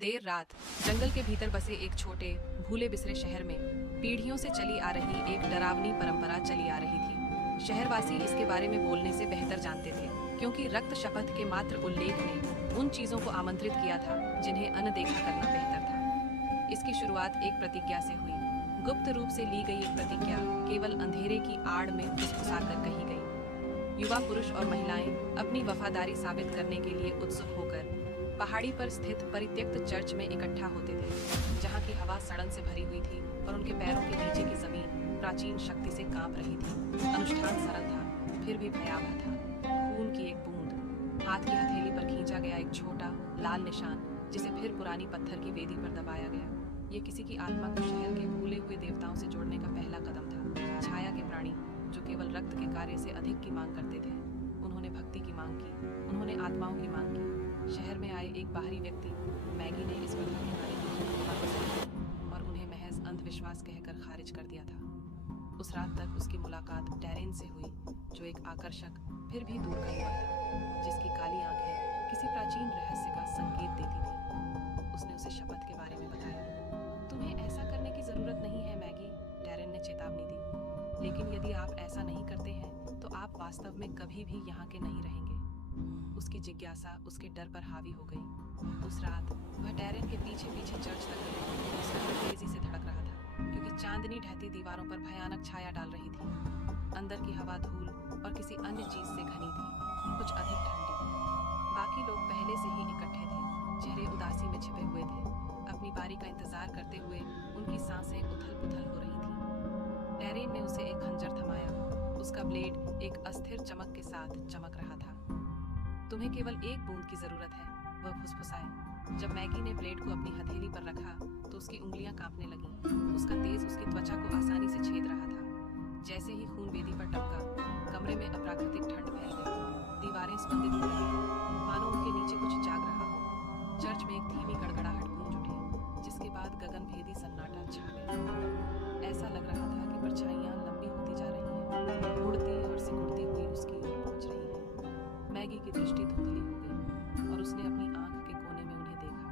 देर रात जंगल के भीतर बसे एक छोटे भूले बिसरे शहर में पीढ़ियों से चली आ रही एक डरावनी परंपरा चली आ रही थी। शहरवासी इसके बारे में बोलने से बेहतर जानते थे, क्योंकि रक्त शपथ के मात्र उल्लेख ने उन चीजों को आमंत्रित किया था जिन्हें अनदेखा करना बेहतर था। इसकी शुरुआत एक प्रतिज्ञा से हुई। गुप्त रूप से ली गई एक प्रतिज्ञा केवल अंधेरे की आड़ में फुसफुसाकर कही गई। युवा पुरुष और महिलाएं अपनी वफादारी साबित करने के लिए उत्सुक होकर पहाड़ी पर स्थित परित्यक्त चर्च में इकट्ठा होते थे, जहाँ की हवा सड़न से भरी हुई थी और उनके पैरों के नीचे की जमीन प्राचीन शक्ति से कांप रही थी। अनुष्ठान सरल था, फिर भी भयावह था। खून की एक बूंद, हाथ की हथेली पर खींचा गया एक छोटा लाल निशान, जिसे फिर पुरानी पत्थर की वेदी पर दबाया गया। ये किसी की आत्मा को शहर के भूले हुए देवताओं से जोड़ने का पहला कदम था। छाया के प्राणी, जो केवल रक्त के कार्य से अधिक की मांग करते थे, उन्होंने भक्ति की मांग की, उन्होंने आत्माओं की मांग की। शहर में आए एक बाहरी व्यक्ति मैगी ने इस प्रथा के बारे में और उन्हें महज अंधविश्वास कहकर खारिज कर दिया था। उस रात तक उसकी मुलाकात डैरेन से हुई, जो एक आकर्षक फिर भी दूर का युवक था, जिसकी काली आंखें किसी प्राचीन रहस्य का संकेत देती थी। उसने उसे शपथ के बारे में बताया। तुम्हें ऐसा करने की जरूरत नहीं है मैगी, डैरेन ने चेतावनी दी, लेकिन यदि आप ऐसा नहीं करते हैं तो आप वास्तव में कभी भी यहाँ के नहीं रहेंगे। उसकी जिज्ञासा उसके डर पर हावी हो गई। उस रात वह डैरेन के पीछे पीछे चर्च तक गया। उसका दिल तेजी से धड़क रहा था, क्योंकि चांदनी ढहती दीवारों पर भयानक छाया डाल रही थी। अंदर की हवा धूल और किसी अन्य चीज से घनी थी, कुछ अधिक ठंडी। बाकी लोग पहले से ही इकट्ठे थे, चेहरे उदासी में छिपे हुए थे, अपनी बारी का इंतजार करते हुए। उनकी सांसें उथल-पुथल हो रही थी। डैरेन ने उसे एक खंजर थमाया। उसका ब्लेड एक अस्थिर चमक के साथ चमक रहा था। तुम्हें केवल एक बूंद की जरूरत है, वह फुसफुसाए। जब मैगी ने ब्लेड को अपनी हथेली पर रखा तो उसकी उंगलियां कांपने लगीं। उसका तेज उसकी त्वचा को आसानी से छेद रहा था। जैसे ही खून वेदी पर टपका, कमरे में अप्राकृतिक ठंड फैल गई। दीवारें स्पंदित हो रही थीं, मानो उनके नीचे कुछ जाग रहा हो। चर्च में एक धीमी गड़गड़ाहट गूंज उठी, जिसके बाद गगनभेदी सन्नाटा छा गया। ऐसा लग रहा था कि परछाइयां लंबी होती जा रही हैं, उड़ती और सिकुड़ती हुई उसकी ओर पहुंच रही हैं। मैगी की दृष्टि धुंधली हो गई और उसने अपनी आंख के कोने में उन्हें देखा।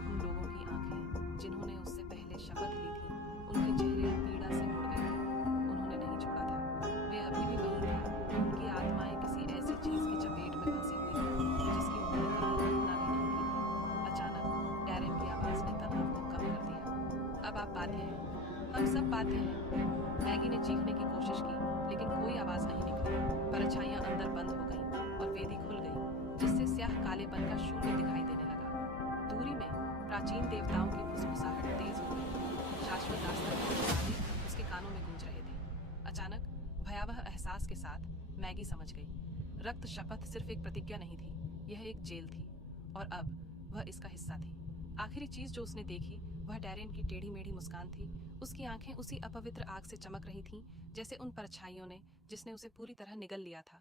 उन लोगों की आंखें जिन्होंने उससे पहले शपथ ली थी, उनके चेहरे पीड़ा से मुड़ गए थे। उन्होंने नहीं छोड़ा था, वे अभी भी वहीं थे। उनकी आत्माएं किसी ऐसी चीज की चपेट में फंसी हुई थी जिसकी उन्होंने कभी कल्पना भी नहीं की थी। अचानक डैरेन की आवाज ने तनाव को कम कर दिया। अब आप बाध्य हैं, हम सब बाध्य हैं। मैगी ने चीखने की कोशिश की, लेकिन कोई आवाज नहीं निकली। परछाइयां अंदर बंद हो गईं और वेदी खुल गई, जिससे स्याह कालेपन का शून्य दिखाई देने लगा। दूरी में प्राचीन देवताओं की फुसफुसाहट तेज हो गई। शाश्वत आस्था के गाने उसके कानों में गूंज रहे थे। अचानक भयावह एहसास के साथ मैगी समझ गई, रक्त शपथ सिर्फ एक प्रतिज्ञा नहीं थी, यह एक जेल थी, और अब वह इसका हिस्सा थी। आखिरी चीज जो उसने देखी वह डैरेन की टेढ़ी मेढ़ी मुस्कान थी। उसकी आंखें उसी अपवित्र आग से चमक रही थीं, जैसे उन परछाइयों ने जिसने उसे पूरी तरह निगल लिया था।